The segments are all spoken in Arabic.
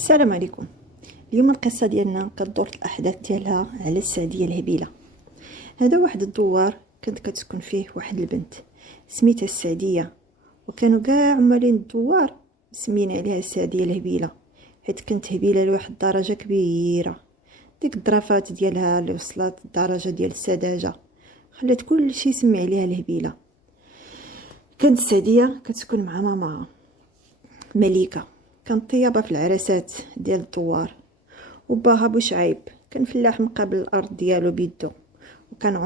السلام عليكم. اليوم القصه ديالنا كتدور الاحداث ديالها على السعديه الهبيله. هذا واحد الدوار كانت كتسكن فيه واحد البنت سميتها السعديه، وكانوا كاع عمالين الدوار مسمين عليها السعديه الهبيله، حيت كانت هبيله لواحد الدرجه كبيره. ديك الظرافات ديالها اللي وصلت الدرجه ديال السذاجه خلات كل شيء يسمي عليها الهبيله. كانت السعديه كتسكن مع ماما مليكه، كانت طيابه في العرسات ديال الدوار. وباها بوشعيب كان فلاح مقابل الارض ديالو بيدو، وكان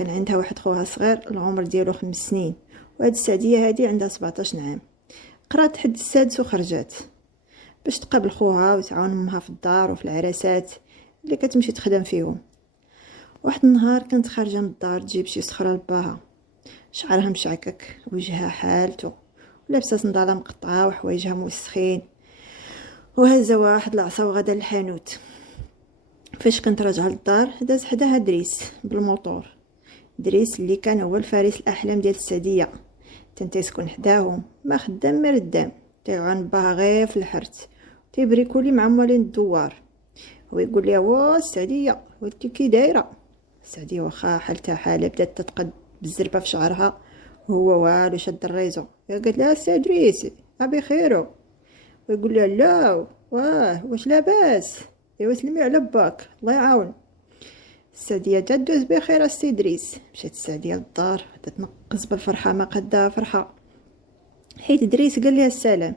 عندها واحد خوها صغير العمر ديالو 5 سنين، وهاد السعديه هادي عندها 17 عام. قرات حد السادس وخرجات باش تقابل خوها وتعاون امها في الدار وفي العرسات اللي كتمشي تخدم فيهم. واحد النهار كانت خارجه من الدار تجيب شي صخره لباها، شعرها مشعكك، وجهها حالته، لابسه صنداله مقطعه وحوايجها موسخين، وهزه واحد العصا وغدا للحانوت. فاش كنت راجعه للدار داز حداها دريس بالموطور، دريس اللي كان هو الفارس الاحلام ديال السعديه. تنتسكن حداهم، ما خدام ما ردام، تيعان باها غير في الحرت، تيبريكولي مع موالين الدوار. هو يقول لها وا السعديه وانت كي دايره؟ السعديه واخا حالتها حاله بدات تتقد بالزربه في شعرها، وهو والو شد الريزو. قالت لها السي دريس ابي خيرو، ويقول لها لا واه واش لاباس؟ ايوا سلمي على باك الله يعاون. السعديه جات دوز بخير السي ادريس. مشات السعديه للدار تتنقص بالفرحه ما قدها فرحه، حيت ادريس قال لها السلام.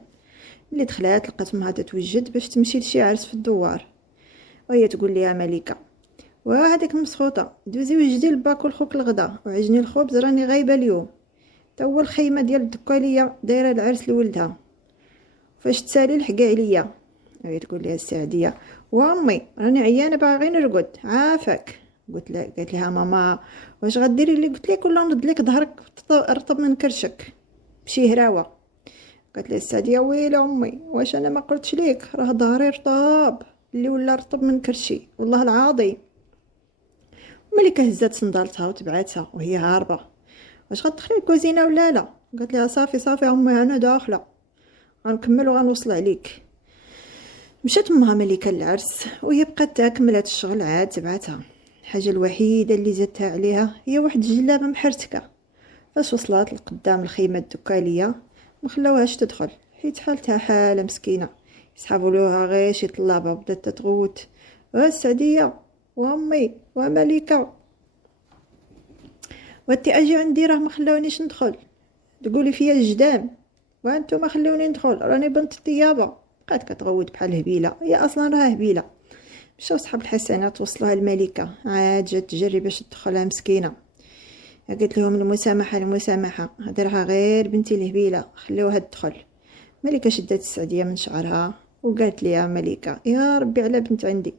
ملي دخلات لقات امها تتوجد باش تمشي لشي عرس في الدوار، وهي تقول لها ملكه وهذيك مسخوطه دوزي وجدي لباك ولخوك الغدا، وعجني الخبز راني غايبه اليوم. تا هو الخيمه ديال الدكاليه دايره العرس لولدها، فاش تسالي لحقي عليا. هي تقول لها السعديه وامي راني عيانه باغي نرقد عافاك. قالت لها ماما واش غديري اللي قلت لك ولا نرد لك ظهرك رطب من كرشك بشي هراوه؟ قالت لها السعديه ويلي امي واش انا ما قلتش ليك راه ظهري رطاب اللي ولا رطب من كرشي والله العظيم. ملكه هزات صندالتها وتبعتها وهي هاربه. واش غتدخلي الكوزينه ولا لا؟ قالت لها صافي صافي امي انا داخله، غنكمل وغنوصل عليك. مشات امها ملكه للعرس، وهي بقات تكمل هاد الشغل عاد تبعتها. الحاجه الوحيده اللي زدتها عليها هي واحد الجلابه محرتكه. فاش وصلت لقدام الخيمه الدكاليه ما خلاوهاش تدخل، حيت حالتها حاله مسكينه. يسحبوا لوها غير شي طلابه وبدات تتغوت السعديه وامي وملكه وانتي اجي عندي راه ما خلاونيش ندخل، تقولي فيا الجدام وانتو ما خلوني ندخل راني بنت الطيابه. بقات كتغوت بحال هبيله، هي اصلا راه هبيله. مشاو صحاب الحسنات وصلوها الملكه، عاد جات تجري باش تدخلها مسكينه. قالت لهم المسامحه المسامحه، هذه راها غير بنتي الهبيله خليوها تدخل. ملكه شدات السعديه من شعرها وقالت لها ملكه يا ربي على بنت عندي،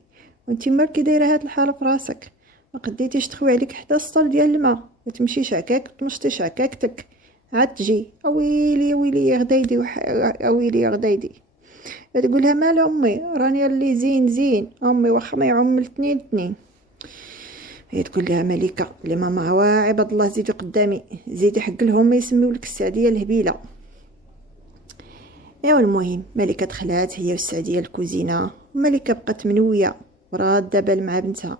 وانتي مالكي دايره هاد الحاله في راسك؟ ما قديتيش تخوي عليك حتى السطل ديال الماء وتمشي هكاك تمشطي هكاكتك عاد تجي. اويلي ويلي يا غدايدي اويلي يا غدايدي. تقولها مال امي راني اللي زين زين امي واخا ما يعم الاثنين اثنين. هي تقول لها ملكه اللي ماما واعي عباد الله زيدي قدامي زيدي حق لهم ما يسميو لك السعديه الهبيله. ايوا المهم ملكه دخلات هي والسعديه الكوزينه، وملكه بقات منويه وراده بال مع بنتها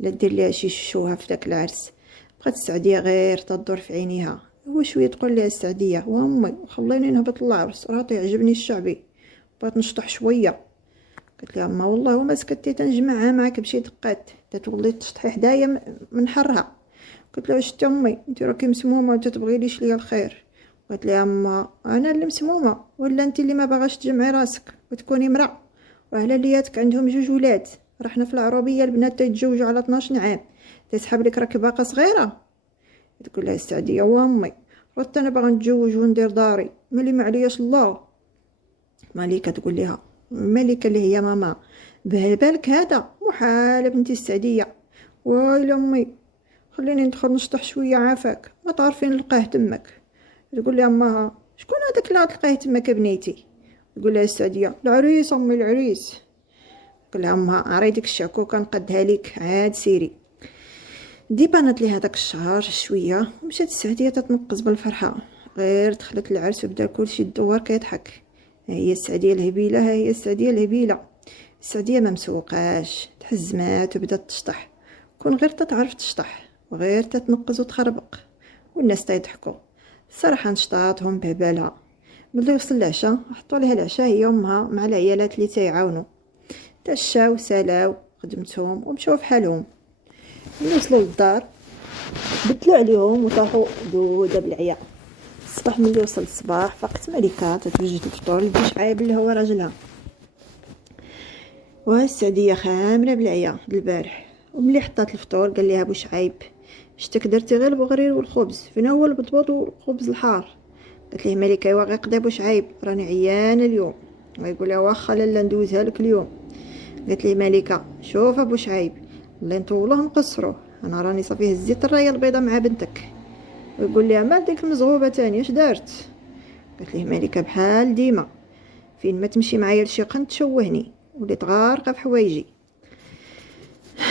لا دير ليها شي شوها في داك العرس. بقات السعديه غير تدور في عينيها. هو شويه تقول لها السعديه وامي خليني نهبط العرس راه يعجبني الشعبي، بغيت نشطح شويه. قلت لها ما والله وما سكتي تنجمعها معاك بشي دقات تتولي تشطحي حدايا من حرها. قلت لها شتي امي انت راكي مسمومه وتتبغي ليش ليا الخير. قلت لها اما انا اللي مسمومه ولا انت اللي ما باغاش تجمعي راسك وتكوني مرا؟ راه لالياتك عندهم 2 ولاد، راه حنا في العروبيه البنات تيتزوجوا على 12 عام، تسحب لك راكي باقا صغيره. تقول لها السعديه وامي راه انا باغا نتزوج وندير داري ملي ما علياش الله. ملكه تقول لها ملكه اللي هي ماما بالك هذا محال بنتي السعديه. ويلي امي خليني ندخل نشطح شويه عافاك ما تعرفين نلقاه تمك. تقول لها امها شكون هذاك اللي غتلقاه تمك بنيتي؟ تقول لها السعديه العريس امي العريس. تقول لها امها عريدك الشعكوكه نقدها لك عاد سيري. ديبانت لي هذاك الشهر شويه ومشات السعديه تتنقز بالفرحه. غير دخلت العرس وبدا كلشي الدوار كيضحك. ها هي السعديه الهبيله، ها هي السعديه الهبيله. السعديه ما مسوقاش، تحزمات وبدات تشطح، كون غير تتعرف تشطح وغير تتنقز وتخربق والناس تيضحكوا. الصراحه نشطاتهم بهبالها. ملي وصل العشاء حطوا لها العشاء هي وامها مع العيالات اللي تيعاونوا، تعشاو سالاو خدمتهم ومشاو في حالهم. ملي وصلوا للدار بدلوا عليهم وطاحوا دوده بالعيا. الصباح ملي وصل الصباح فقت ملكه تتوجد الفطور لبوشعيب اللي هو راجلها. والسعديه خامره بالعيا البارح، وملي حطات الفطور قال لها بوشعيب شتك درتي غير البغرير والخبز، فين هو البطبوط والخبز الحار؟ قالت ليه ملكه ايوا غير قدا بوشعيب راني عيانه اليوم. ويقول لها واخا لالا ندوزها لك اليوم. قالت ليه ملكه شوف ابو شعيب اللي نطولوه نقصروه، انا راني صافي هزيت الرايه البيضاء مع بنتك. ويقول لها مال ديك المزغوبه تاني اش دارت؟ قالت ليه ملكه بحال ديما فين ما تمشي معايا لشي قن تشوهني وليت غارقه في حوايجي،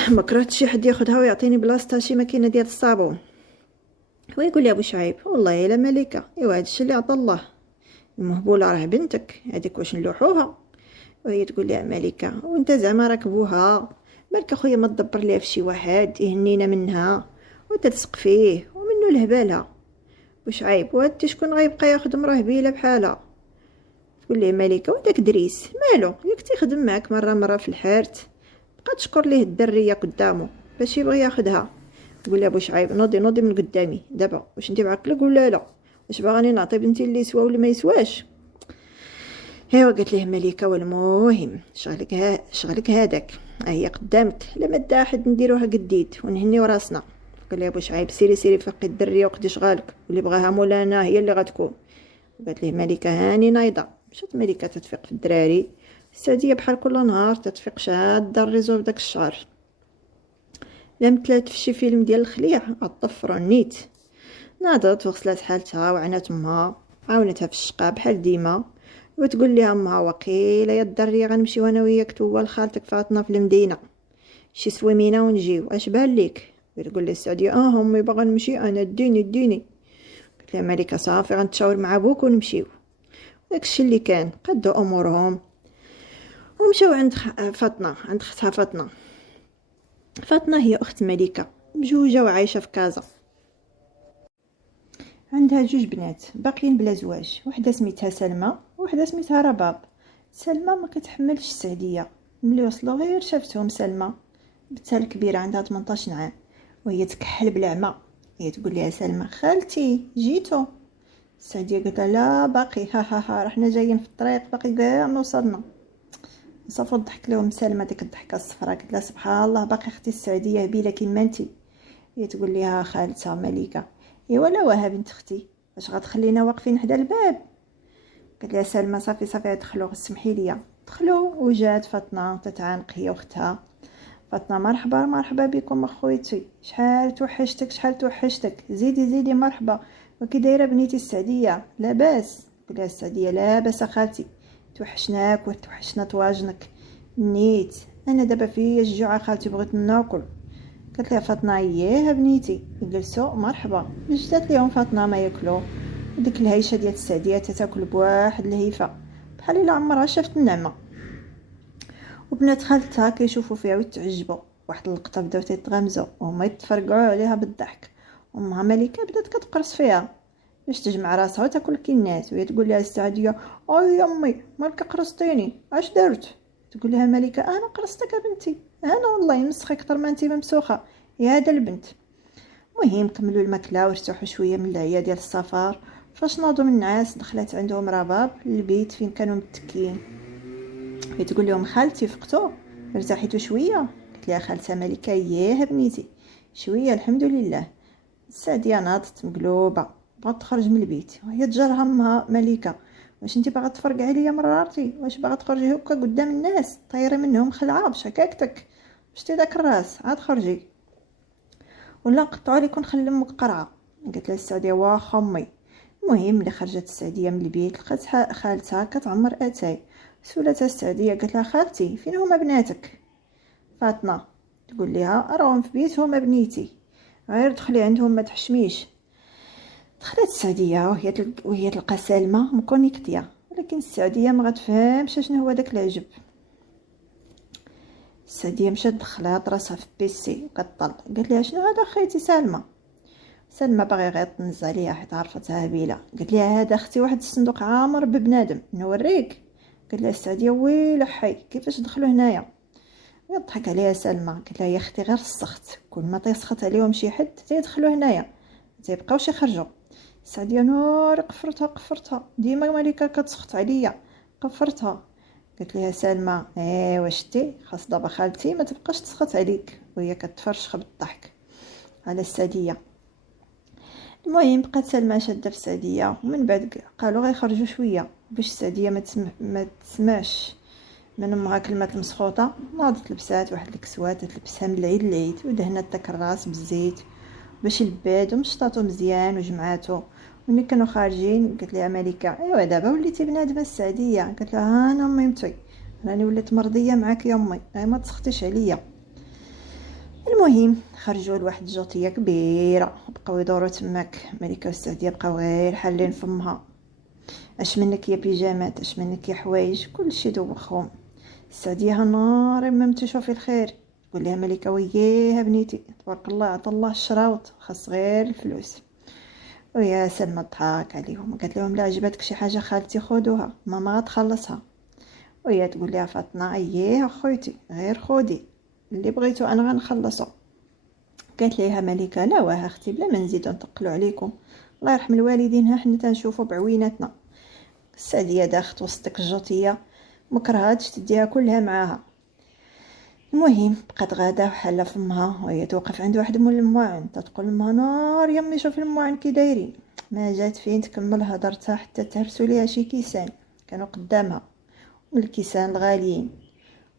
ما كرهت شي حد ياخدها ويعطيني بلاصتها شي ماكينه ديال الصابون. ويقول لي ابو شعيب والله الا ملكه ايوا هادشي اللي عطا الله، المهبوله راه بنتك هذيك واش نلوحوها؟ وهي تقول لها ملكه وانت زعما راك بوها مالك اخويا ما تدبر ليها في شي واحد يهنينا منها وتلصق فيه ومنو الهبالها. واش عيب وهادي شكون غيبقى ياخد مراه هبيله بحالها؟ تقول ليه ملكه وداك دريس مالو ياك تيخدم معاك مره في الحارت، بقى تشكر ليه الدريه قدامه باش يبغي ياخدها. تقول لها واش عيب نوضي من قدامي دابا، واش انت بعقلك ولا لا؟ واش باغاني نعطي بنتي اللي يسوى ولا ما يسواش؟ ايوا قالت ليه ملكه والمهم شغلك هذاك هي قدامك، لما دا حد نديروها قديد ونهنيو راسنا. قال لي ابو شعيب سيري فقي الدريه وقدي شغالك واللي بغاها مولانا هي اللي غتكون. قالت ليه ملكه هاني نايضه. مشات ملكه تتفيق في الدراري، السعديه بحال كل نهار تتفيق شاده الريزو بداك الشعر. لم تلات في شي فيلم ديال الخليع عطفرو النيت. ناضت وغسلات حالتها وعنات امها عاونتها في الشقه بحال ديما، وتقول لها امها وقيله يا الدريه غنمشيو انا وياك توا لخالتك فاطمه في المدينه شي سويمينه ونجيو اش بان ليك؟ تقول لي السعديه امي باغا نمشي انا اديني. قلت لها ملكه صافي غنتشاور مع بوك ونمشيو. داكشي اللي كان قدوا امورهم ومشاو عند فاطمه عند اختها فاطمه. فاطمه هي اخت ملكه مجوجه وعايشه في كازا، عندها جوج بنات باقيين بلا زواج، وحده سميتها سلمى وحده سميتها رباب. سلمى ما كتحملش السعديه، ملي وصلوا غير شافتهم سلمى بنتها الكبيره عندها 18 عام وهي تكحل بالعمى. هي تقول لها سلمى خالتي جيتو؟ السعديه قالت لا باقي ها رحنا جايين في الطريق باقي كاع ما وصلنا. صافو ضحك لهم سلمى ديك الضحكه الصفراء قالت لها سبحان الله باقي اختي السعديه هبيله كيما انتي. هي تقول لها خالتها ملكه ايوا لا واه بنت اختي واش غتخلينا واقفين حدا الباب؟ قالت لها سلمى صافي دخلوا سمحي لي. دخلوا وجات فاطمه تتعانق هي واختها. فاطمه مرحبا بكم اخويتي، شحال توحشتك زيدي مرحبا، وكي دايره بنيتي السعديه لاباس؟ قالت لها السعديه لاباس خالتي توحشناك وتوحشنا طواجنك نيت انا دابا فيا الجوع خالتي بغيت ناكل. قالت لها فاطمه اييه بنيتي يجلسوا مرحبا. جات ليهم فاطمه ما ياكلوا وديك الهيشه ديال السعديه تاكل بواحد الهيفه بحال الا عمرها شافت النعمه. وبنات خالتها كيشوفوا فيها ويتعجبوا، واحد اللقطه بداو تيتغمزوا وهما يتفرقعوا عليها بالضحك. امها ملكه بدات كتقرص فيها باش تجمع راسها وتاكل كي الناس، وهي تقول لها السعديه اي امي مالك قرصتيني اش درت؟ تقول لها ملكه انا قرصتك يا بنتي انا والله يمسخ اكثر ما انتي ممسوخه يا هذا البنت. مهم كملوا الماكله وارتاحوا شويه من العيا ديال السفر. فاش ناضوا من النعاس دخلت عندهم رباب للبيت فين كانوا متكين. هي تقول لهم خالتي فقتوا ارتاحيتوا شويه؟ قلت لها خالتها ملكه ياه بنيتي شويه الحمد لله. السعديه ناضت مقلوبه بغات تخرج من البيت وهي تجرها امها ملكه واش انت باغا تفرقعي ليا مرارتي؟ واش باغا تخرجي هكا قدام الناس طيري منهم خلعه بشكاكتك شتي داك الراس عاد خرجي ولا نقطعوا لكم نخلي امك قرعه. قالت لها السعديه واخا امي. المهم ملي خرجت السعديه من البيت لقات خالتها كتعمر اتاي. سولتها السعديه قالت لها خالتي فين هما بناتك؟ فاطمه تقول لها راهم في بيتهم بنيتي غير دخلي عندهم ما تحشميش. دخلت السعديه وهي تلقى سلمى مكونيكتيه لكن السعديه ما غتفهمش شنو هو داك العجب. السعديه مشات دخلات راسها في بيسي وكطل، قالت لها شنو هذا خيتي سلمى؟ سلمى باغي غير تنز عليها حيت عرفتها هبيله. قالت لها هذا اختي واحد الصندوق عامر ببنادم نوريك. قالت لها السعديه ويلا حي كيفاش دخلوا هنايا؟ يضحك عليها سلمى، قالت لها يا اختي غير السخط، كل ما تيسخط عليهم شي حد تيدخلوا هنايا تيبقاوش يخرجوا. السعديه نور قفرتها ديما مليكه كتسخط عليا قفرتها. قالت لها سلمى ايوا شتي خاص دابا خالتي ما تبقاش تسخط عليك، وهي كتفرشخ بالضحك على السعديه. المهم بقات سلمى شاده في السعديه، ومن بعد قالوا غيخرجوا شويه باش السعديه ما تسمعش من امها كلمات المسخوطه. ناضت لبسات واحد الكسوات تلبسها من العيد للعيد، ودهنت داك الراس بالزيت باش يلباد، ومشطاتو مزيان وجمعاتو. ملي كانوا خارجين قالت لها ملكه ايوا دابا وليتي بنادمه السعديه؟ قالت لها ها انا ميمتي راني وليت مرضيه معاك يا امي، ما تسختيش عليا. المهم خرجوا لواحد الجوطيه كبيره بقاو يدوروا تماك. ملكه والسعديه بقاو غير حالين فمها، اش منك يا بيجامات، اش منك يا حوايج، كلشي دوبخهم. السعديه ناري ما تشوفي الخير. تقول لها ملكه وياه بنيتي تبارك الله عطا الله الشراوط، خاص غير الفلوس. ويا سلمى ضحك عليهم قالت لهم لا عجبتك شي حاجه خالتي خذوها ماما غتخلصها. وهي تقول لها فاطمه اييه اخويتي غير خودي اللي بغيتو انا غنخلصو. قالت ليها ملكه لا واه اختي بلا ما نزيدو نثقلوا عليكم، الله يرحم الوالدين ها حنا تنشوفوا بعويناتنا. السعديه داخت وسطك الجوطيه مكرهاتش تديها كلها معاها. المهم بقات غاده وحاله فمها وهي توقف عند واحد من المواعن تتقول لها نار يمي شوفي المواعن كي دايرين. ما جات فين تكمل هضرتها حتى تهرسوا ليها شي كيسان كانوا قدامها من الكيسان الغاليين،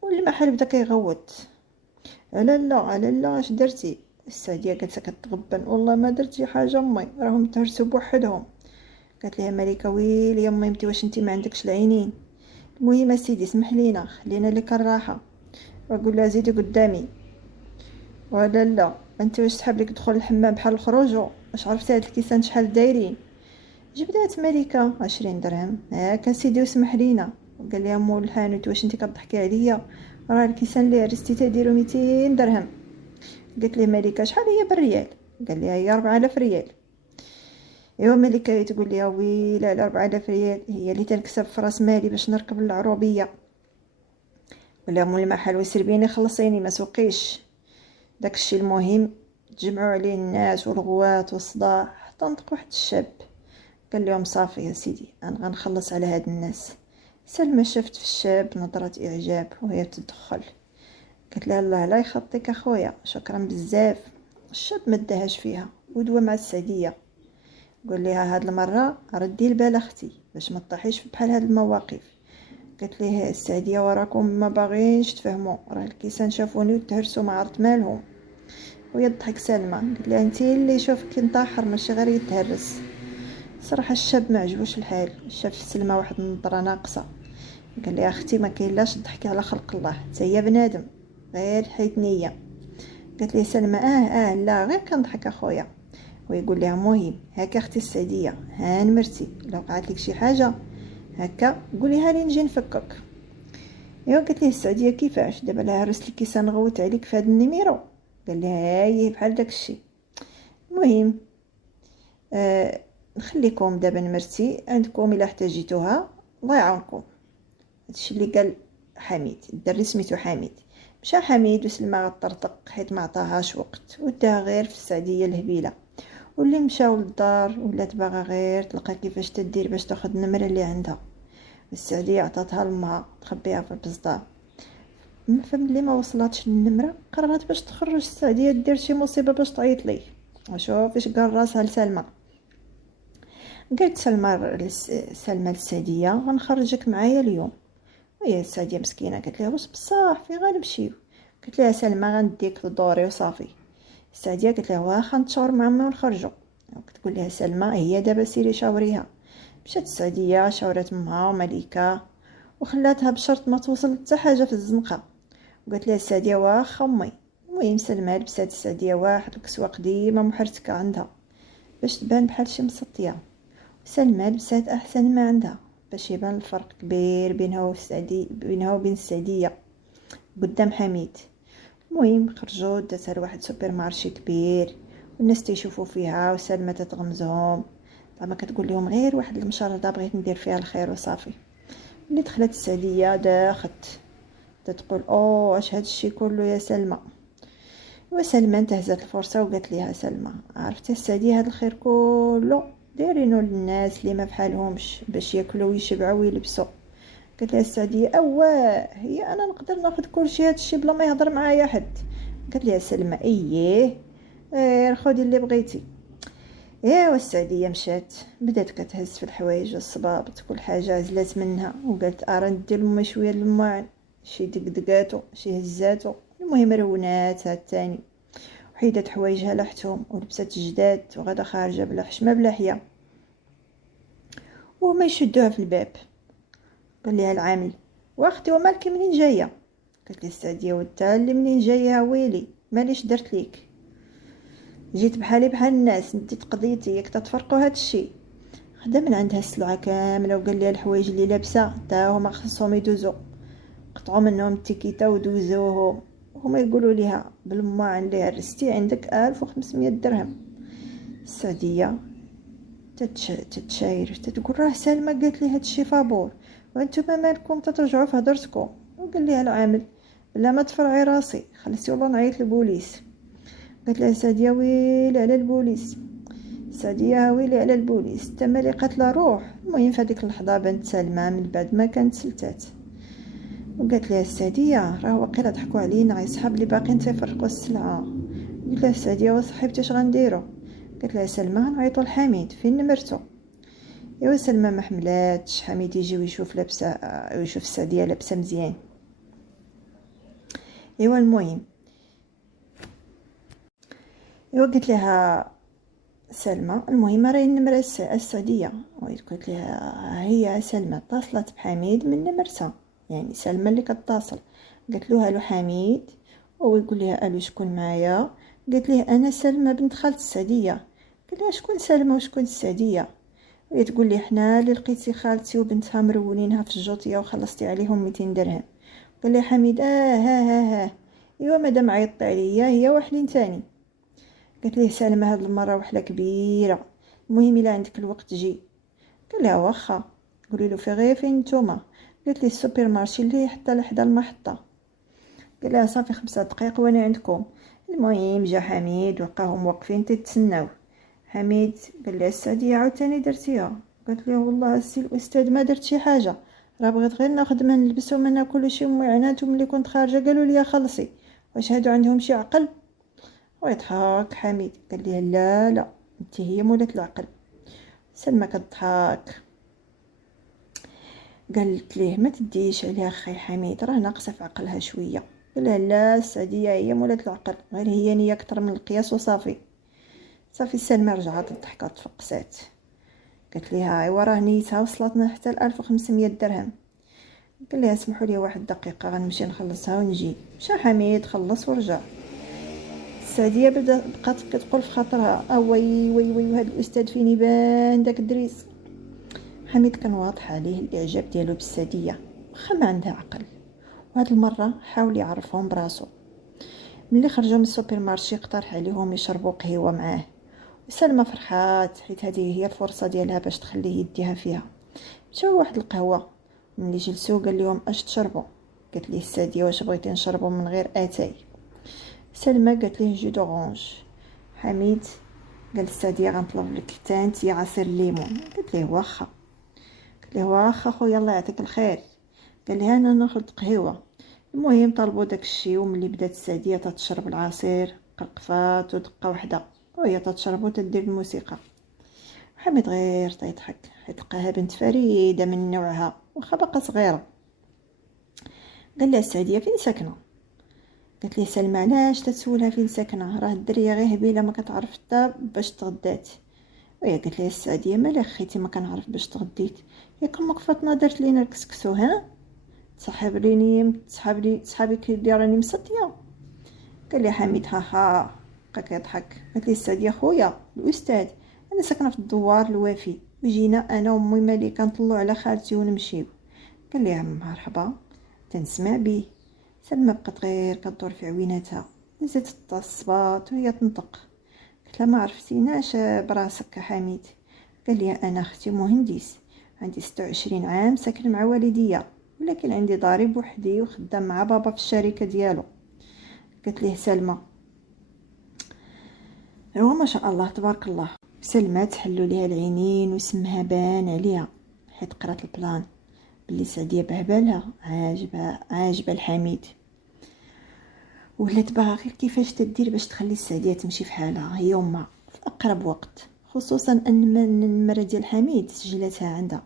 والمحل بدا كيغوت على لا اش درتي؟ السعديه قالت كتغبن والله ما درت شي حاجه امي راهم تهرسوا بوحدهم. قالت لها ملكه ويلي يا امي انت واش انت ما عندكش العينين؟ المهم سيدي اسمح لينا خلينا لك الراحه. وقول لها زيدي قدامي. ولا لا انت واش تحب لك تدخل الحمام بحال الخروج؟ واش عرفتي هاد الكيسان شحال دايرين؟ جبدات ملكه 20 درهم. هاكا سيدي واسمح لينا. قال لها مول الحانوت واش انت كتضحكي عليا؟ راه الكيسان اللي عرستي تديروا 200 درهم. قالت لي ملكه شحال هي بالريال؟ قال لها هي 4000 ريال. ايوا ملكه تقول لها ويلي على 4000 ريال هي اللي تنكسب في راس مالي باش نركب العروبيه. ولا مول المحل وسربيني خلصيني ما سوقيش. داكشي المهم تجمعوا عليه الناس والغوات والصداع حتى نطق واحد الشاب قال لهم صافي يا سيدي انا غنخلص على هاد الناس. سلمى شفت في الشاب نظره اعجاب وهي تدخل. قالت لها الله لا يخطيك اخويا شكرا بزاف. الشاب ما دهاش فيها ودوا مع السعديه. قال لها هاد المره ردي البال اختي باش ما تطيحيش بحال هاد المواقف. قالت ليه السعديه وراكم ما باغينش تفهموا راه الكيسان شافوني وتهرسوا ما عرفت مالهم. ويضحك سلمى قالت لها انتي اللي شوفك نطاحر ماشي غير يتهرس. صراحه الشاب ما عجبوش الحال، شاف في سلمى واحد النظره ناقصه. قال لها اختي ما كاين لاش تضحكي على خلق الله حتى هي بنادم غير حيت نيه. قالت لي سلمى لا غير كنضحك اخويا. ويقول لها مهم هكا اختي السعديه ها نمرتي لو وقعت لك شي حاجه هكا قوليها لي نجي نفكك. ايوا قالت ليه السعديه كيفاش دابا لا هرس لي كيسان نغوت عليك في هذا النيميرو؟ قال لها هاي بحال داكشي. المهم نخليكم دابا نمرتي عندكم الا احتاجيتوها الله يعاونكم. هادشي اللي قال حميد. الدري سميتو حميد. مشى حميد وسلمى غطرطق حيت ما عطاهاش وقت وداها غير في السعديه الهبيله. واللي مشاو للدار ولات باغا غير تلقى كيفاش تدير باش تاخذ النمره اللي عندها. السعديه عطاتها لامها تخبيها في البزدار. فملي ما وصلاتش للنمره قررت باش تخرج السعديه دير شي مصيبه باش تعيط ليه. وشوف اش قال راسها لسلمى. قالت سلمى للسعديه غنخرجك معايا اليوم. وهي السعديه مسكينه قالت لها واش بصح فين غنمشيو؟ قالت لها سلمى غنديك لدوري وصافي. السعديه قالت لها واخا نتشاور مع امي ونخرجوا. كتقول لها سلمى هي دابا سيري شاوريها. مشات السعديه شاورت امها ومليكه وخلاتها بشرط ما توصل حتى حاجه في الزنقه. وقالت لها السعديه واخا امي. المهم سلمى لبسات السعديه واحد الكسوه قديمه محرتكه عندها باش تبان بحال شي مسطيه. سلمى لبسات احسن ما عندها باش يبان الفرق كبير بينها وبين السعديه قدام حميد. المهم خرجوا داتها لواحد سوبر مارشي كبير والناس تيشوفوا فيها، وسلمى تتغمزهم زعما كتقول لهم غير واحد المشارده بغيت ندير فيها الخير وصافي. ملي دخلت السعديه داخت تتقول او اش هاد الشيء كله يا سلمى. وسلمى انتهزت الفرصه وقالت ليها سلمى عرفتي السعديه هاد الخير كله دايرينو للناس اللي ما بحالهمش باش ياكلوا ويشبعوا ويلبسوا. قالت لها السعديه اواه هي انا نقدر ناخذ كلشي هادشي بلا ما يهضر معايا حد. قالت لها سلمى اييه غير خدي اللي بغيتي. ايوا السعديه مشات بدات كتهز في الحوايج والصبابط كل حاجه عزلات منها وقالت ارا ندير لما شويه الماعن شي دقدقاتو شي هزاتو. المهم روناتها الثاني وحيدت حوايجها لحتهم ولبست جداد وغدا خارجه بلا حشمه بلا حياه. وهما يشدوها في الباب. قال لها العامل واختي ومالكي منين جايه؟ قالت لي السعديه وتا اللي منين جايه ويلي ماليش درت ليك جيت بحالي بحال الناس نديت قضيتي ياك تتفرقوا هاد الشيء. خدا من عندها السلعه كامله وقال لها الحوايج اللي لابسه تا هما خصهم يدوزوا قطعوا منهم التيكيتا ودوزوهم. وهما يقولوا لها بالماعن اللي هرستي عندك 1500 درهم. السعديه تتشاير تتقول راه سلمى قالت لي هادشي فابور وانتم مالكم تترجعوا في هضرتكم. وقال لها العامل بلا ما تفرعي راسي خلصتي والله نعيط للبوليس. قالت لها ساديه ويلي على البوليس ساديه ويلي على البوليس تمالي قاتله روح. المهم في هذيك اللحظه بنت سلمى من بعد ما كانت سلتات وقالت لها السعديه راه واقيلا ضحكوا علينا غير صحاب اللي باقيين تيفرقوا السلعه. قالت لها السعديه وصاحبتي اش غنديروا؟ قالت لها سلمى نعيطوا لحميد فين نمرتو. ايوا سلمى ما حملاتش حميد يجي ويشوف لابسه ويشوف السعديه لابسه مزيان. ايوا المهم قلت لها سلمى المهم راهي النمره السعديه. قلت لها هي سلمى اتصلت بحميد من نمرتها يعني سلمى اللي كتصل. قالت له الو حميد ويقول لها الو شكون معايا؟ قالت له انا سلمى بنت خالة السعديه. قال لها شكون سلمى وشكون السعديه؟ وهي تقول لي حنا اللي لقيتي خالتي وبنتها مرولينها في الجوطيه وخلصتي عليهم 200 درهم. قال لي حميد ها ايوا مادام عيطتي عليا هي وحلين تاني. قالت ليه سلمى هاد المره وحله كبيره المهم الا عندك الوقت جي. قال لها واخا قولي له في غير فين نتوما. قالت لي السوبر مارشي اللي حتى لحدا المحطه. قال لها صافي 5 دقائق وانا عندكم. المهم جا حميد ولقاهم واقفين تتسناو. حميد قال لها السعديه عاوتاني درتيها؟ قالت له والله السي الاستاذ ما درت شي حاجه راه بغيت غير ناخذ ما نلبسو ما ناكلو شي معانات وملي كنت خارجه قالوا لي خلصي. واش هادو عندهم شي عقل؟ ويضحك حميد قال لي لا انت هي مولات العقل. سلمى كتضحك قالت ليه ما تديش عليها اخي حميد راه ناقصه في عقلها شويه. قال لها لا السعديه هي مولات العقل غير هي نيه اكثر من القياس وصافي. صافي سلمى رجعت الضحكه تفقسات قالت لها ايوا راه نيتها وصلتنا حتى 1500 درهم. قال لها اسمحوا لي واحد دقيقه غنمشي نخلصها ونجي. مشى حميد خلص ورجع. السعديه بقات كتقول في خاطرها وي هذا الاستاذ فين يبان داك الدريس. حميد كان واضح عليه الاعجاب ديالو بالسعديه واخا ما عندها عقل وهاد المره حاول يعرفهم براسو. ملي خرجوا من السوبر مارشي اقترح عليهم يشربوا قهوه معاه. سلمى فرحات حيت هذه هي الفرصه ديالها باش تخليه يديها فيها. مشاو واحد القهوه ملي جلسوا قال لهم اش تشربوا؟ قالت ليه السعديه واش بغيتي نشربوا من غير اتاي؟ سلمى قالت ليه جو دورانج. حميد قال السعديه غنطلب لك حتى انت عصير الليمون. قالت ليه واخا. قالت ليه واخا خويا الله يعطيك الخير. قال لها انا ناخذ قهوه. المهم طلبوا داك الشيء وملي بدات السعديه تتشرب العصير قرقفات ودقه واحده وهي تتشرب وتدير الموسيقى. حميد غير تيضحك حيت لقاها بنت فريده من نوعها واخا باقا صغيره. قال لها السعديه فين ساكنه؟ قالت ليه سلمى علاش تتسولها فين ساكنه راه الدريه غير هبيله ما كتعرف حتى باش تغدات. وهي قالت ليه السعديه مالي خيتي ما كنعرف باش تغديت ياك امك فاطمه دارت لينا الكسكسو ها صحابي كيدير راني مصديه. قال لي حميد ها بقى كيضحك. قالت لي السعديه خويا الاستاذ انا ساكنه في الدوار الوافي وجينا انا وامي مليكه نطلعوا على خالتي ونمشيو. قال لي مرحبا، تنسمع بيه. سلمى بقات غير كدور في عويناتها، نزلت الصباط وهي تنطق. قلت لها ما عرفتيناش براسك حميد؟ قال لي انا اختي مهندس، عندي 26 عام، ساكن مع والديا، ولكن عندي داري بوحدي وخدام مع بابا في الشركه ديالو. قالت ليه سلمى هو ما شاء الله تبارك الله. سلمى تحلوا ليها العينين وسمها بان عليها، حيت قرات البلان بلي سعديه بهبالها عاجبه الحميد، ولات باغا غير كيفاش تدير باش تخلي السعديه تمشي في حالها هي وما في اقرب وقت، خصوصا ان النمره ديال حميد سجلتها عندها.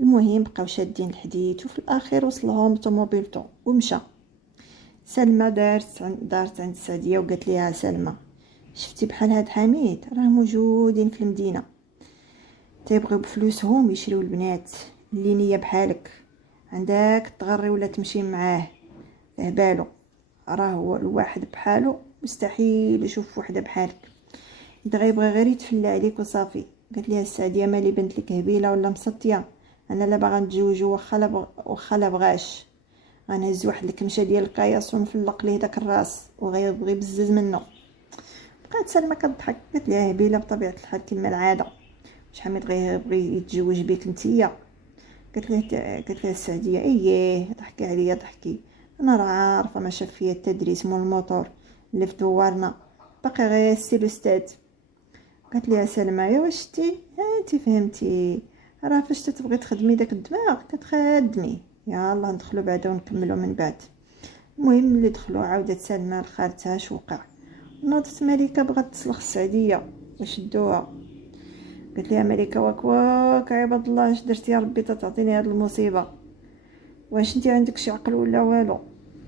المهم بقاو شادين الحديث، وفي الاخير وصلهم طوموبيلتو ومشى. سلمى دارت عند السعديه وقالت ليها سلمى شفتي بحال هاد حميد راه موجودين في المدينه، تيبغيو بفلوسهم يشريو البنات اللي نيه بحالك، عندك تغري ولا تمشي معاه، بالو راه هو الواحد بحاله مستحيل يشوف وحده بحالك، اذا غيبغي غير يتفلى عليك وصافي. قالت ليها السعديه مالي بنت لك هبيله ولا مسطيه، انا لا باغا نتزوجو واخا لا بغاش، غنهز واحد الكمشه ديال القياس ونفلق ليه داك الراس وغيبغي بزز منه. بقات سلمى كتضحك، قالت ليها هبيله بطبيعه الحال كما العاده، شحال من غيبغي يتزوج بك نتيا؟ قالت له السعديه اييه ضحكي عليا ضحكي، انا راه عارفه ما شاف فيا التدريس مول الموتور اللي في دوارنا، باقي غير السي الاستاذ. قالت لي سلمى يا واش شتي انت فهمتي، راه فاش تبغي تخدمي داك الدماغ كتخدمي. يلا ندخلوا بعدا ونكملوا من بعد. المهم اللي دخلوا عاودت سلمى لخالتها اش وقع. نوضت مليكه بغات تسلخ السعديه وشدوها. قلت لها مليكه واك عباد الله اش درتي يا ربي تعطيني هاد المصيبه، واش انت عندك شي عقل ولا والو؟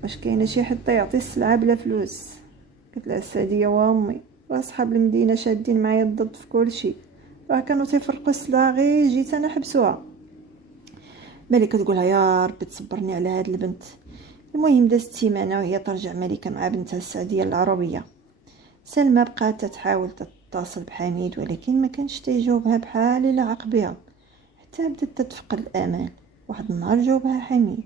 واش كاينه شي حد يعطي السلعه بلا فلوس؟ قلت لها السعديه وامي راه صحاب المدينه شادين معايا الضد في كل شيء، راه كانوا تيفرقوا السلعه غير جيت انا حبسوها. مليكه تقولها يا ربي تصبرني على هاد البنت. المهم دازت سيمانه وهي ترجع مليكه مع بنتها السعديه العربيه. سلمى بقات تحاول تتصل بحميد ولكن ما كانش تيجاوبها بحال الا عقبها، حتى بدات تفقد الامل. واحد النهار جاوبها حميد،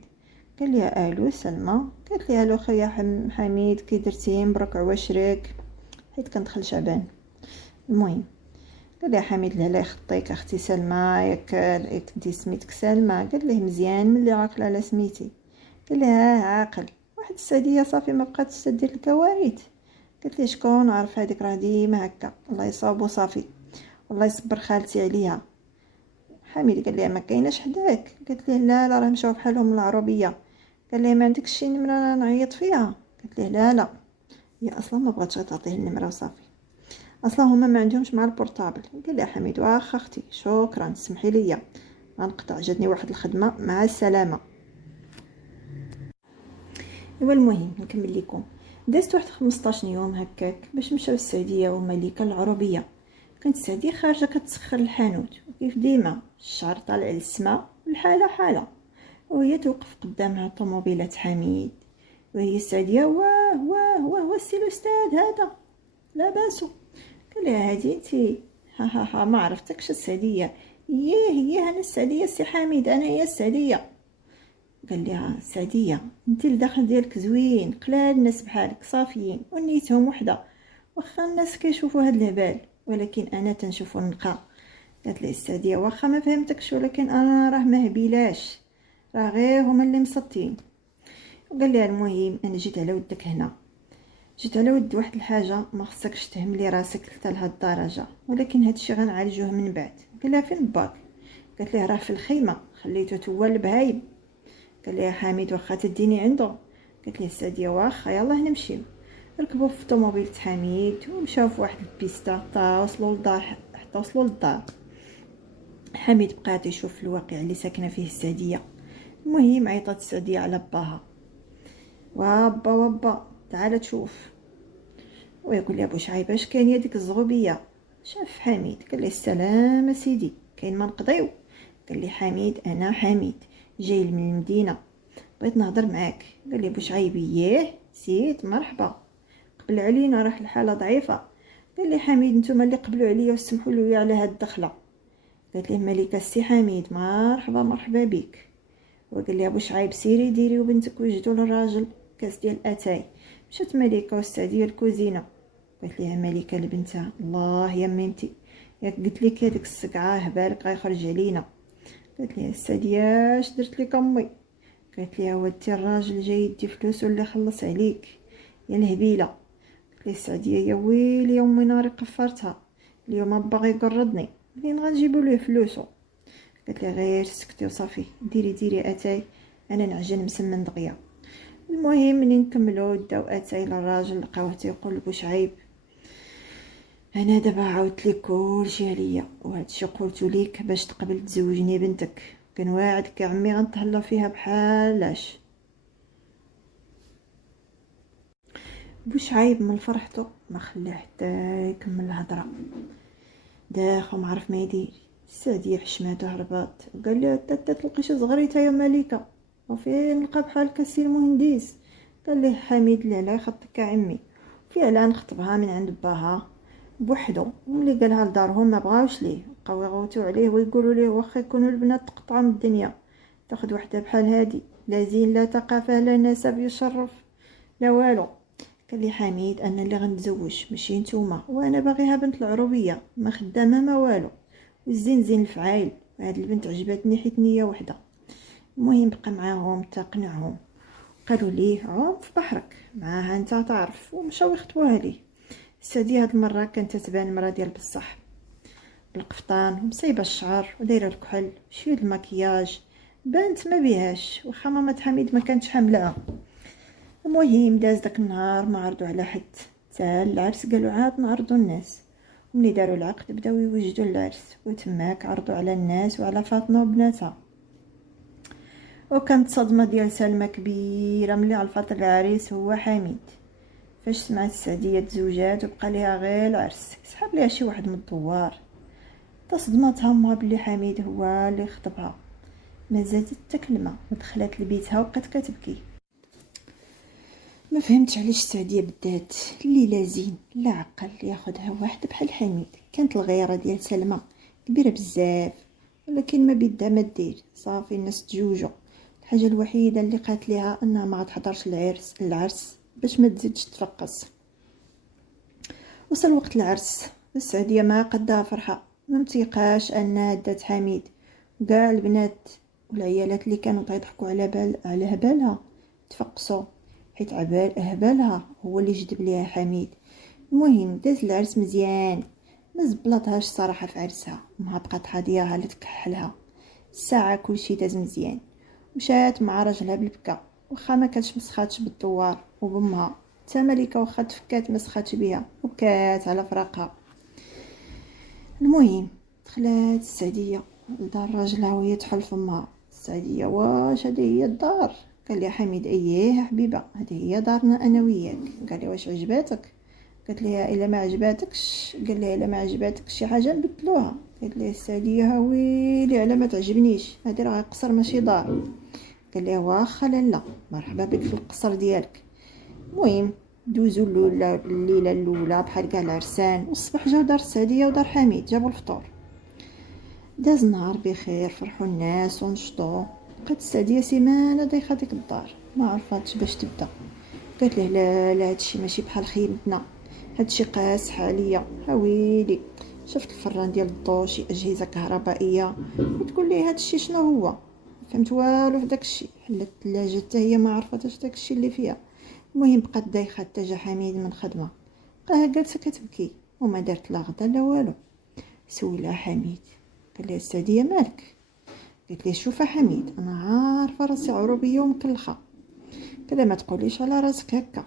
قال لي الو سلمى؟ قالت لي الو خويا حميد كي درتي مبروك عواشرك، حيت كندخل شعبان. المهم قال لي حميد لا يخطيك اختي سلمى، ياك كنتي سميتك سلمى؟ قال ليه مزيان ملي عاقل على سميتي. قال لي عاقل، واحد السعديه صافي ما بقاتش تدير الكوارث. قلت لي شكون عارف هذيك راه ديما هكا، الله يصاوبو صافي، والله يصبر خالتي عليها. حميد قال لي ما كايناش حداك؟ قلت ليه لا راه مشاو بحالهم العربيه. قال لي ما عندكش شي نمره نعيط فيها؟ قلت ليه لا هي اصلا ما بغاتش تعطيه النمره وصافي، اصلا هما ما عندهمش مع البورطابل. قال لي حميد واخا اختي شكرا سمحي لي غنقطع، جاتني واحد الخدمه مع السلامه. ايوا المهم نكمل لكم. دازت واحد 15 يوم هكاك باش مشاو السعديه ومليكه العربيه. كانت السعديه خارجه كتسخر الحانوت وكيف ديما الشعر طالع للسما والحاله حاله، وهي توقف قدامها طوموبيله حميد، وهي السعديه واه السي الاستاذ هذا لاباسو. قال لها هادي انتي؟ ها ما عرفتكش السعديه؟ ياه انا السعديه السي حميد، انا هي السعديه. قال لها السعديه انت الدخل ديالك زوين، قلال الناس بحالك صافيين ونيتهم وحده، واخا الناس كيشوفوا هاد الهبال ولكن انا تنشوفو النقا. قالت لي السعديه واخا ما فهمتكش ولكن انا راه ما هبيلاش، راه غير هما اللي مسطين. وقال لها المهم انا جيت على ودك هنا، جيت على ود واحد الحاجه ما خصكش تهملي راسك حتى لهاد الدرجه، ولكن هادشي غنعالجوه من بعد. قال لها فين باك؟ قالت ليه راه في الخيمه خليته توا البهايم. قال لي حميد واخا تديني عنده؟ قالت لي السعديه واخا يلا نمشيو. ركبوا في طوموبيل حميد ومشاو في واحد البيستا حتى وصلوا للدار. حميد بقى يشوف الواقع اللي ساكنه فيه السعديه. المهم عيطات السعديه على باها، وابا تعال تشوف. ويقول لي ابو شعيب اش كاين يا ديك الزغوبيه؟ شاف حميد قال لي السلام سيدي كاين ما نقضيو؟ قال لي حميد انا حميد جاي من المدينه بغيت نهضر معاك. قال لي بوشعيب ياه سيد مرحبا، قبل علينا راه الحاله ضعيفه. قال لي حميد نتوما اللي قبلوا عليا وسمحوا لي على هاد الدخله. قالت ليه ملكه السي حميد مرحبا مرحبا بك. وقال لها بوشعيب سيري ديري وبنتك وجدوا للراجل كاس ديال اتاي. مشات ملكه والسعديه الكوزينه. قالت لها ملكه لبنتها الله يا ميمتي ياك قلت لك هذيك السقعه هبالك غيخرج علينا. قالت لها السعديه اش درت لك امي؟ قالت لها ودي الراجل جاي يدي فلوس ولا خلص عليك يا الهبيله. قالت لها السعديه يا ويلي يا امي ناري قفرتها اليوم باغي يقرضني منين غنجيبو ليه فلوسو. قالت لها غير سكتي وصافي ديري اتاي انا نعجن مسمن دغيا. المهم منين نكملوا داو اتاي للراجل لقاوه تيقول بوشعيب انا دابا عاودت لك كلشي عليا وهادشي قلتو ليك باش تقبل تزوجني بنتك كنواعدك يا عمي غنتهلا فيها بحالاش. بوشعيب من فرحته ما خلاه حتى يكمل الهضره داخل ما عرف ما يدير. السعديه حشماته هربات وقال لها حتى تلقي شي صغريته يا ملكه وفين نلقى بحالك السي المهندس. قال له حميد اللي على خطك عمي فعلا خطبها من عند باها بوحدو وملي قالها لدارهم ما بغاوش ليه بقاو يغوتوا عليه ويقولوا ليه واخا يكونوا البنات تقطعوا من الدنيا تاخد وحده بحال هادي لا زين لا ثقافه لا نسب يشرف لا والو. قال لي حميد انا اللي غنتزوج ماشي نتوما وانا باغيها بنت العروبيه ما خدامه ما والو والزين زين الفعايل هاد البنت عجبتني حيت نيه وحده. المهم بقى معاهم تقنعهم قالوا ليه عوم في بحرك معاها انت تعرف ومشاو يخطبوها ليه. السعديه هاد المره كانت تبان مرا ديال بصح بالقفطان ومصيبه الشعر ودايره الكحل شويه المكياج بانت ما بيهاش واخا ماما حميد ما كانتش حاملها. المهم داز داك النهار ما عرضوا على حد حتى العرس قالوا عاد نعرضوا الناس وملي داروا العقد بداو يوجدوا العرس وتماك عرضوا على الناس وعلى فاطمه وبناتها. وكانت صدمه ديال سلمى كبيره ملي عرفت العريس هو حميد. فاش سمعت السعديه تزوجات وبقى ليها غير العرس سحب ليها شي واحد من الدوار تصدمتها امها بلي حميد هو اللي خطبها. ما زادت حتى كلمه ودخلت لبيتها وبقات كتبكي. ما فهمتش علاش السعديه بدات الليله زين لا عقل ياخذها واحد بحال حميد. كانت الغيره ديال سلمى كبيره بزاف ولكن ما بيدها ما دير صافي الناس تجوجوا. الحاجه الوحيده اللي قالت ليها انها ما غتحضرش العرس باش ما تزيدش تفقس. وصل وقت العرس السعديه ما قدها فرحه ما متيقاش انها دات حميد وكاع البنات والعيالات اللي كانوا تيضحكوا على هبالها تفقسوا حيت هبالها هو اللي جذب ليها حميد. المهم داز العرس مزيان ما زبلاتهاش صراحه في عرسها امها بقات حاضياها لتكحلها. الساعه كلشي داز مزيان مشات مع راجلها بالبكا واخا ما كانش مسخاتش بالدوار وبامها حتى ملكه واخا تفكات مسخاتش بها وبكات على فراقها. المهم دخلت السعديه لدار راجلها وهي تحلف امها. السعديه واش هذه هي الدار؟ قال لي حميد اييه حبيبه هذه هي دارنا انا وياك. قال لي واش عجباتك؟ قالت لها الا ما عجباتكش قال لها الا ما عجباتكش شي حاجه نبدلوها. قالت لي السعديه ويلي على ما تعجبنيش هذه راه قصر ماشي دار. قال لها واخا لا مرحبا بك في القصر ديالك. المهم دوزوا الليله الاولى بحال كاع العرسان والصباح جاو دار السعديه ودار حميد جابوا الفطور. داز نهار بخير فرحوا الناس ونشطوا. بقات السعديه سيمانه دايخه ديك الدار ما عرفاتش باش تبدا. قالت له لا هادشي ماشي بحال خيمتنا هادشي قاسح عليا هاويلي. شفت الفران ديال الضو شي اجهزه كهربائيه وتقول لي هادشي شنو هو فهمت والو في داكشي. حلت الثلاجه حتى هي ما عرفتش داكشي اللي فيها. المهم بقات دايخه حتى جا حميد من خدمه بقاها جالسه كتبكي وما دارت لا غدا لا والو. سولها حميد قال لها السعديه مالك؟ قالت لي شوف حميد انا عارفه راسي عروبيه ومكلخه كذا ما تقوليش على راسك هكا.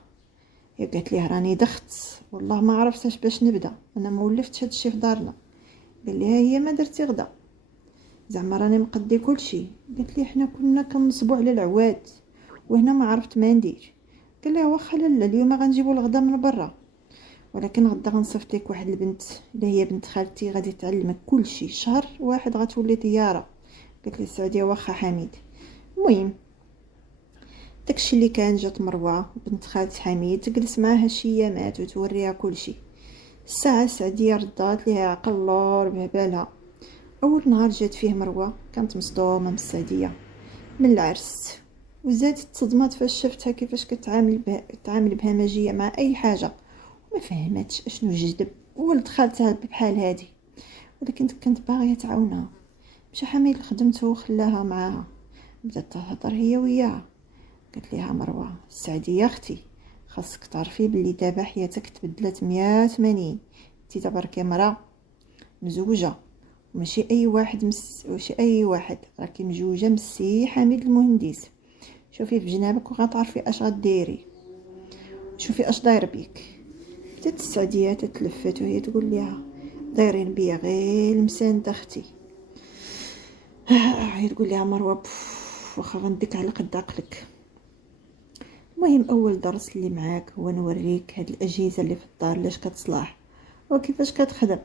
هي قالت لي راني دخت والله ما عرفتش باش نبدا انا ما ولفتش هادشي في دارنا. قال لها هي ما درتي غدا زعما راني مقدي كلشي. قالت لي حنا كنا كنصبوا على العواد وهنا ما عرفت ما ندير. قال لها واخا لا اليوم غنجيبوا الغدا من برا ولكن غدا غنصيفط لك واحد البنت اللي هي بنت خالتي غادي تعلمك كلشي شهر واحد غتولي طياره. قالت لي السعوديه واخا حميد. المهم داكشي اللي كان جات مروه بنت خالت حميد تجلس معاها شي ايامات وتوريها كلشي. الساعه السعديه ردات ليها عقل اللور بهبالها اول نهار جات فيه مروه كانت مصدومه من السعديه من العرس، وزادت تصدمات فاش شفتها كيفاش تعامل بهمجيه مع اي حاجه، وما فهمتش اشنو جذب ولد خالتها بحال هادي. ولكن كانت باغيه تعاونها. مشى حميد لخدمته وخلاها معاها، بدات تهضر هي وياها. قالت ليها مروه: السعديه اختي، خاصك تعرفي بلي دابا حياتك تبدلت 180. انتي دابا راكي مرا مزوجه، وماشي اي واحد، راكي مجوجه من السي حميد المهندس. شوفي في جنابك وغتعرفي اش غديري، شوفي اش داير بيك. بدات السعديه تتلفت وهي تقول لها: دايرين بيا غير المساند اختي. هي تقول لها مروه: واخا غنديك على قد عقلك. المهم اول درس اللي معاك هو نوريك هاد الاجهزه اللي في الدار لاش كتصلاح وكيفاش كتخدم.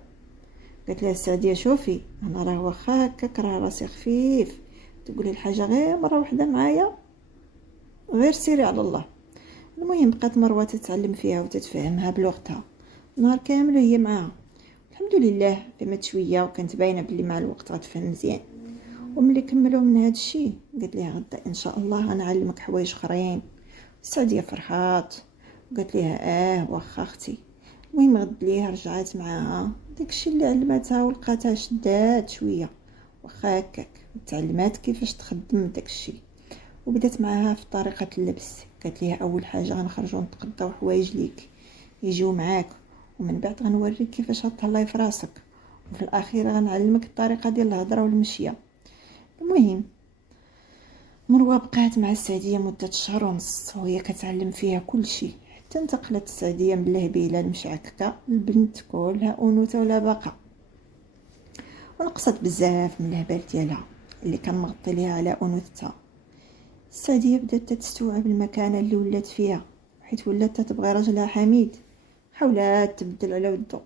قالت لها السعديه: شوفي انا راه واخا هكاك راه راسي خفيف، تقولي الحاجه غير مره واحده معايا، غير سيري على الله. المهم بقات مروه تتعلم فيها وتتفهمها بلغتها نهار كامل وهي معاها. الحمد لله فهمت شويه وكانت باينه بلي مع الوقت غتفهم مزيان. وملي كملوا من هذا الشيء قالت لها: غدا ان شاء الله غنعلمك حوايج اخرين. السعديه فرحات وقالت لها: واخا اختي. المهم غد ليها رجعات معاها داكشي اللي علمتها ولقاتها شدات شويه واخا هكاك، تعلمات كيفاش تخدم داكشي. وبدات معاها في طريقه اللبس. قالت ليها: اول حاجه غنخرجوا نتقضاو حوايج ليك يجيو معاك، ومن بعد غنوريك كيفاش تهلاي في راسك، وفي الاخير غنعلمك الطريقه ديال الهضره والمشيه. المهم مروه بقات مع السعديه مده شهر ونص وهي كتعلم فيها كل شيء، حتى انتقلت السعديه من الهبيله المشعككه البنت كلها انوثه ولا باقه، ونقصت بزاف من الهبال ديالها اللي كان مغطي ليها على انوثتها. السعديه بدات تستوعب المكانه اللي ولات فيها، حيت ولات تبغي راجلها حميد. حاولات تبدل على ودو،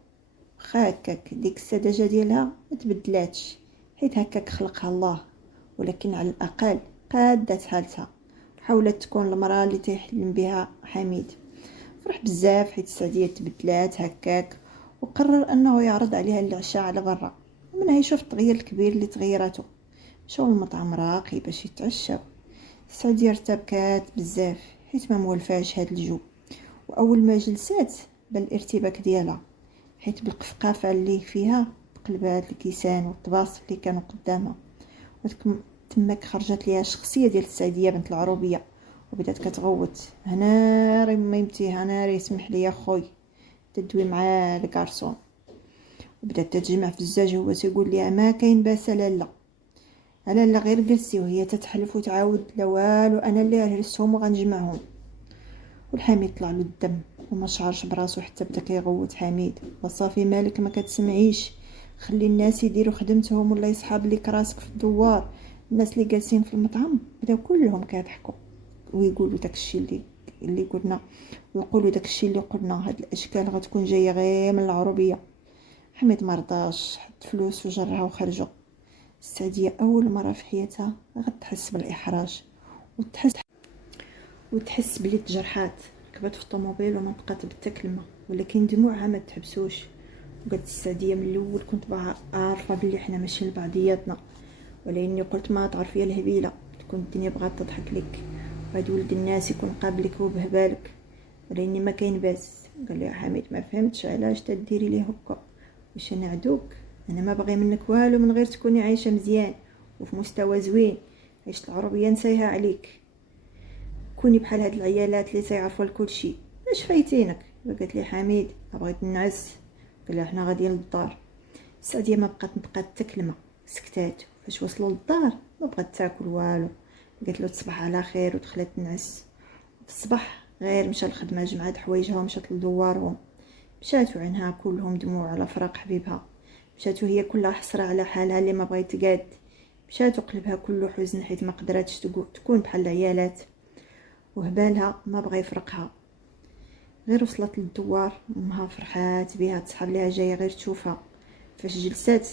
واخا هكاك ديك السذاجه ديالها ما تبدلاتش، حيت هكاك خلقها الله، ولكن على الاقل قادت حالتها. حاولت تكون المراه اللي تيحلم بها حميد. فرح بزاف حيت السعديه تبدلات هكاك، وقرر انه يعرض عليها العشاء على برا. ومنها يشوف التغيير الكبير اللي تغيرته. مشاو للمطعم راقي باش يتعشاو. السعديه ارتبكات بزاف حيت ما مولفاش هاد الجو، واول ما جلسات بان الارتباك ديالها، حيت بالقفقافه اللي فيها بقلبات الكيسان والطباس اللي كانوا قدامها. تماك خرجت ليها الشخصيه ديال السعديه بنت العروبيه، وبدات كتغوت: هناري ميمتي، هناري اسمح لي يا خوي، تدوي مع الكارسون. وبدات تتجمع في الزاج هو تيقول ليها: ما كاين باس لالا، لا غير جلسي، وهي تتحلف وتعاود: لا والو، انا اللي هرسهم وغنجمعهم. والحميد طلع له الدم وما شعرش براسو حتى بدا كيغوت حميد: وصافي مالك ما كتسمعيش، خلي الناس يديروا خدمتهم ولا يصحاب لك راسك في الدوار. الناس اللي جالسين في المطعم بداو كلهم كيضحكوا ويقولوا داكشي اللي قلنا، ويقولوا داكشي اللي قلنا، هاد الاشكال غتكون جايه غير من العربيه. حميد مرضاش، حط فلوس وجرها وخرجوا. السعديه اول مره في حياتها غتحس بالاحراج وتحس بلي تجرحات. ركبت في الطوموبيل وما بقات بتا كلمه، ولكن دموعها ما تحبسوش. وقالت السعديه: من الاول كنت عارفه بلي حنا ماشي لبعضياتنا، ولاني قلت ما تعرفي الهبيله تكون الدنيا بغات تضحك لك، وهاد ولد الناس يكون قابلك وبهبالك، ولاني ما كاين باس. قال لي حميد: ما فهمتش علاش تديري ليه هكا، واش انا عدوك؟ انا ما باغي منك والو من غير تكوني عايشه مزيان وفي مستوى زوين. عيشت العربيه نسيها عليك، كوني بحال هاد العيالات اللي تيعرفوا الكل شيء. اش فايتينك؟ قالت لي حميد: بغيت نعس. قال لها: حنا غاديين للدار. السعديه ما بقات حتى كلمه، سكتات. فاش وصلوا للدار ما بغات تاكل والو، قالت له تصبح على خير ودخلت تنعس. في الصباح غير مشى الخدمه، جمعت حوايجها ومشات لدوارهم. مشات وعينها كلهم دموع على فراق حبيبها، مشات وهي كلها حسره على حالها اللي ما بغيت تقاد، مشات وقلبها كله حزن حيت ما قدراتش تكون بحال العيالات، وهبالها ما بغى يفرقها. غير وصلت للدوار امها فرحات بها، تصحاب ليها جايه غير تشوفها. فاش جلسات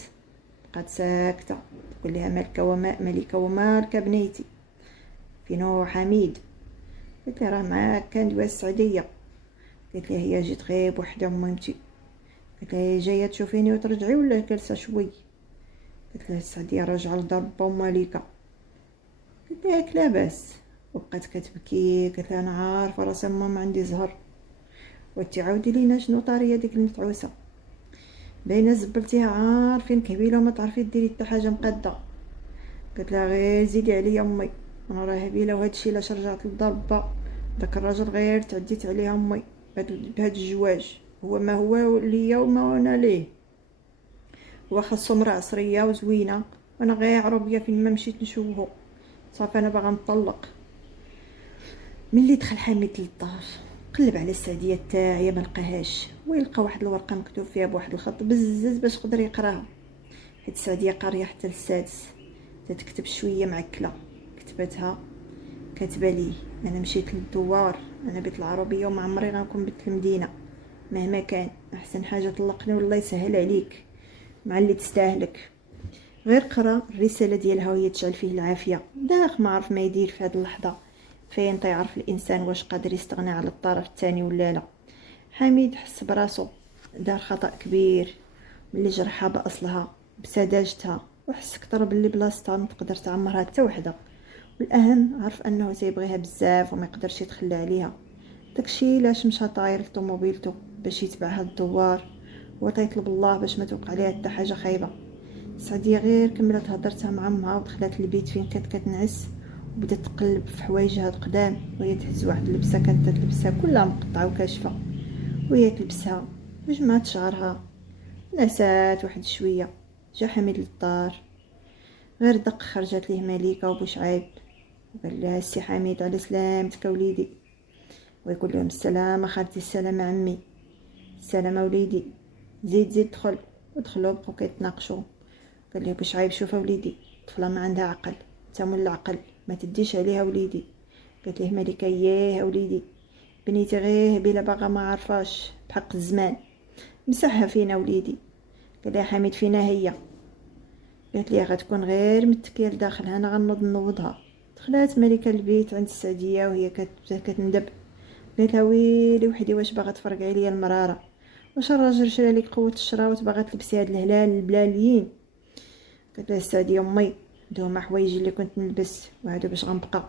بقات ساكته، تقول لها: مالك ومالك بنيتي، فينو حميد؟ قلت لها: راه معاك كان دوا السعديه. قلت لها: هي جيت غير بوحده مهمتي. قلت لها: هي جايه تشوفيني وترجعي ولا جالسه شوي؟ قالت لها السعديه راجعه لدار با ومالكه. قالت لها ياك لاباس، وبقات كتبكي. قالت لها انا عارفه راسي ماما عندي زهر، وتعاودي لينا شنو طاريه ديك المتعوسه، باينه زبلتيها عارفين كبيله وما تعرفي ديري حتى حاجه مقاده. قالت لها غير زيدي عليا امي، انا راه هبيله وهادشي علاش رجعت للدار با. داك الراجل غير تعديت عليه امي بهاد الجواج، هو ما هو ليا وما انا ليه، هو خاصو مرا عصريه وزوينه، وانا غير عروبيه فين ما مشيت نشوفه. صافي انا باغا نطلق. ملي دخل حميد للدار قلب على السعديه تاعي ما لقاهاش، ويلقى واحد الورقه مكتوب فيها بواحد الخط بزز باش يقدر يقراها، حيت السعديه قاريه حتى للسادس، تتكتب شويه معكله. كتبتها كاتبه لي انا مشيت للدوار، انا بيت العربيه وما عمري غنكون بيت المدينه، مهما كان احسن حاجه طلقني والله يسهل عليك مع اللي تستاهلك. غير قرا الرساله ديالها وهي تشعل فيه العافيه، داخ ما عرف ما يدير في هذه اللحظه، فين تيعرف الانسان واش قادر يستغنى على الطرف الثاني ولا لا. حميد حس براسو دار خطا كبير ملي جرحها باصلها بسذاجتها، وحس كتر باللي بلاصتها ما تقدر تعمرها حتى وحده، والاهم عرف انه تيبغيها بزاف وما يقدرش يتخلى عليها. داكشي علاش مشى طاير لطوموبيلتو باش يتبع هاد الدوار، وتيطلب الله باش ما توقع عليها حتى حاجه خايبه. سعديه غير كملت هضرتها مع امها ودخلت البيت فين كانت كتنعس، وبدات تقلب في حوايجها القدام وهي تهز واحد اللبسه كانت تلبسها كلها مقطعه وكاشفه، وهي تلبسها وجمعت شعرها نسات واحد شويه. جا حميد للدار غير دق خرجت ليه مليكه وبوشعيب، وقال لها السي حميد على سلامتك وليدي، ويقول لهم السلامه خالتي، السلامه عمي، السلامه وليدي، زيد دخل. ودخلوا بقاو كيتناقشوا. قال لي بوشعيب شوف وليدي، طفله ما عندها عقل، انت من العقل ما تديش عليها وليدي. قالت ليه مليكه ياه وليدي، بنيتي غير بلا باغا ما عرفاش بحق الزمان مسحها فينا وليدي. قال لها حميد فينا هي. قالت لي غتكون غير متكيه لداخل، انا غنوض نوضها. دخلات ملكه البيت عند السعديه وهي كتندب. قالت لها ويلي وحدي، واش باغا تفرقعي ليا المراره؟ واش الراجل شرا لك قوه الشراوت باغا تلبسي هاد الهلال البلاليين؟ قالت لها السعديه امي هادو هما حوايجي اللي كنت نلبس وهادو باش غنبقى.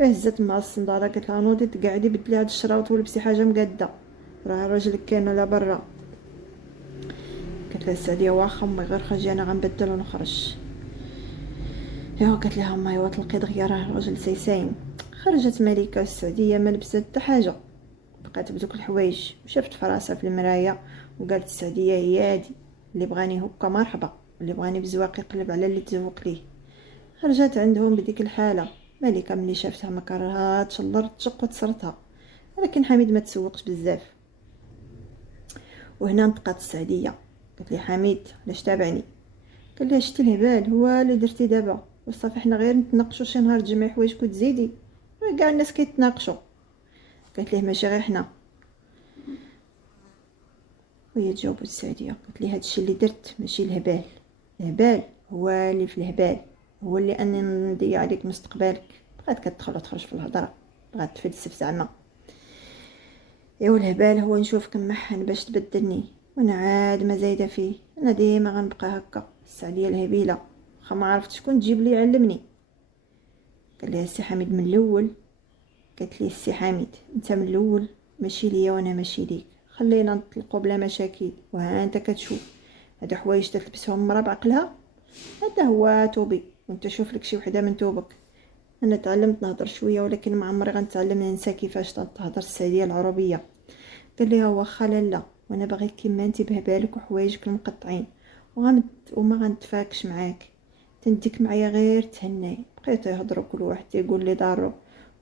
هزت مع الصنداله قالت لها نوضي تقعدي بدلي هاد الشراوت ولبسي حاجه مقاده، راه راجلك كاين لا برا. قالت لها السعديه واخا امي غير خرجي انا غنبدل ونخرج. ايوا قالت لها امي وتلقي دغيا راه الراجل سيساين. خرجت ملكه السعديه ما لبست حتى حاجه، بقات بدوك الحوايج وشافت فراسها في المرايه، وقالت السعديه هي هادي، اللي بغاني هكا مرحبا، اللي بغاني بزواق يقلب على اللي تزوق ليه. خرجت عندهم بديك الحاله. ملكه ملي شافتها ما كرهاتش اللرد تشق وتسرتها، ولكن حميد ما تسوقش بزاف. وهنا نطقات السعديه قالت لي حميد علاش تابعني؟ قال لها شتي الهبال هو اللي درتي دابا، وصافي حنا غير نتناقشوا شي نهار تجمعي حوايجك وتزيدي، كاع الناس كيتناقشوا. قالت ليه ماشي غير حنا. وهي تجاوبت السعديه قالت لي هادشي اللي درت ماشي الهبال، الهبال هو اللي في الهبال، هو اللي اني نضيع عليك مستقبلك. بغات كتدخل وتخرج في الهضره، بغات تفلسف زعما. ايوا الهبال هو نشوفك محن باش تبدلني، وانا عاد ما زايده فيه، انا ديما غنبقى هكا السعديه الهبيله، واخا ما عرفت شكون تجيب لي يعلمني. قال لها السي حميد من الاول. قالت لي السي حميد انت من الاول ماشي ليا وانا ماشي ليك، خلينا نطلقوا بلا مشاكل. وها انت كتشوف هادو حوايج تلبسهم مرا بعقلها، هذا هو توبي، وانت شوف لك شي وحده من توبك. انا تعلمت نهضر شويه ولكن ما عمري غنتعلم ننسى كيفاش تهضر السعديه العربيه. قال لها واخا لالا، وانا باغيك كيما انت بهبالك وحوايجك المقطعين، وما غنتفاكش معاك، تنديك معايا غير تهناي. بقيتو يهضروا كل واحد يقول لي دارو.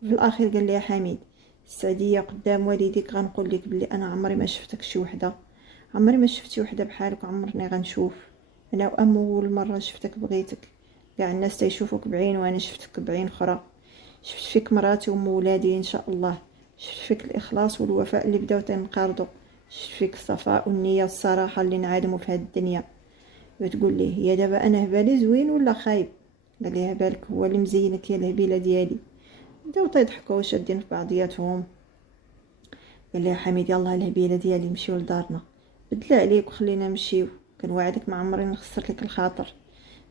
وفي الاخير قال لي حميد السعديه قدام والديك غنقول لك بلي انا عمري ما شفتك شي وحده، عمري ما شفتي وحده بحالك، عمرني غنشوف. انا اول مره شفتك بغيتك، كاع الناس تيشوفوك بعين وانا شفتك بعين اخرى. شفت فيك مراتي وام ولادي ان شاء الله، شفت فيك الاخلاص والوفاء اللي بداو تنقرضوا، شفت فيك الصفاء والنيه والصراحه اللي نعادموا في هذه الدنيا. وتقول لي هي دابا انا هبالي زوين ولا خايب؟ قال لي هبالك هو اللي مزينك يا الهبيله ديالي. بداو تيضحكوا وشادين في بعضياتهم. قال لي حميد يلاه الهبيله ديالي نمشيو لدارنا، بدل عليك وخلينا نمشيو، كنوعدك ما عمري نخسر لك الخاطر.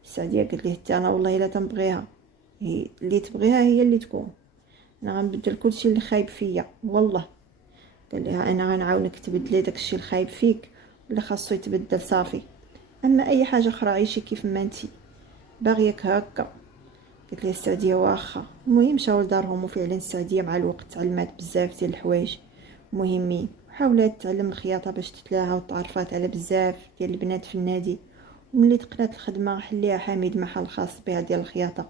السعديه قالت ليه حتى انا والله الا تنبغيها، هي اللي تبغيها هي اللي تكون، انا غنبدل كلشي اللي خايب فيا والله. قال لها انا غنعاونك تبدلي داكشي الخايب فيك اللي خاصو يتبدل صافي، اما اي حاجه اخرى عيشي كيف ما انتي باغيك هكا. قالت لي السعديه واخا. المهم مشاو لدارهم، وفعلا السعديه مع الوقت تعلمات بزاف ديال الحوايج مهمين، وحاولت تعلم الخياطه باش تتلاها، وتعرفات على بزاف ديال البنات في النادي. وملي تقنات الخدمه حليها حميد محل خاص بها ديال الخياطه،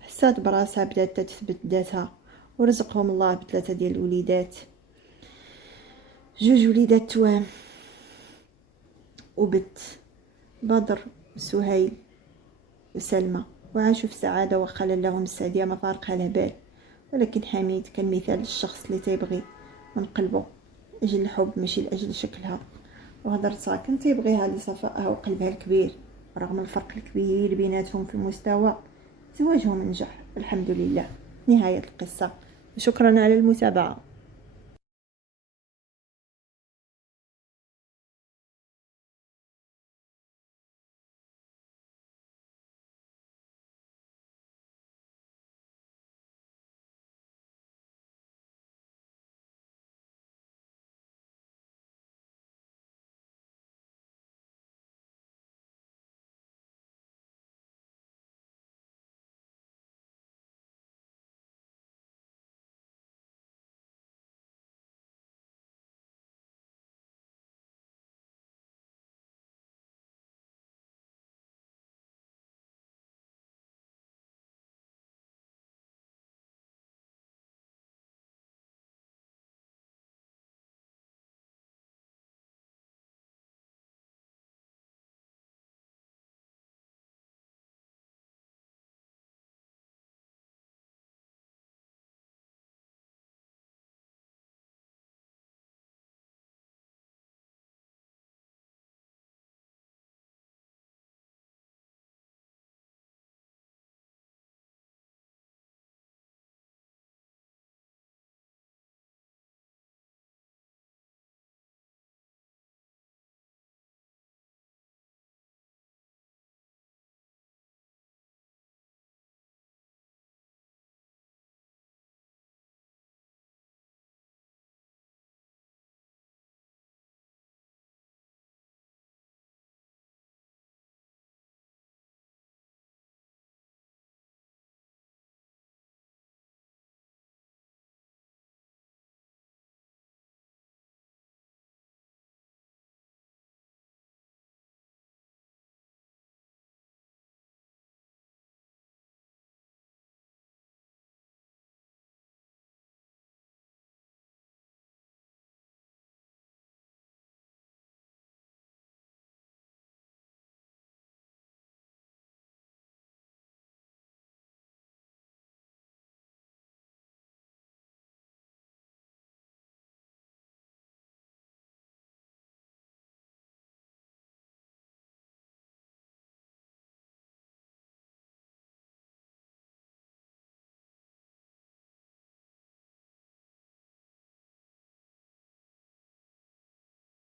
حسات براسها بدات تثبت ذاتها، ورزقهم الله بثلاثه ديال الوليدات، جوج وليدات توام وبت، بدر وسهيل وسلمى، وعاشوا في سعادة وخا لهم السعدية ما فارقها له بال. ولكن حميد كان مثال للشخص اللي تيبغي من قلبه أجل الحب ماشي لأجل شكلها، وهضرتها كان تيبغيها لصفائها وقلبها الكبير. رغم الفرق الكبير بيناتهم في المستوى، زواجهم نجح الحمد لله. نهاية القصة، شكرا على المتابعة.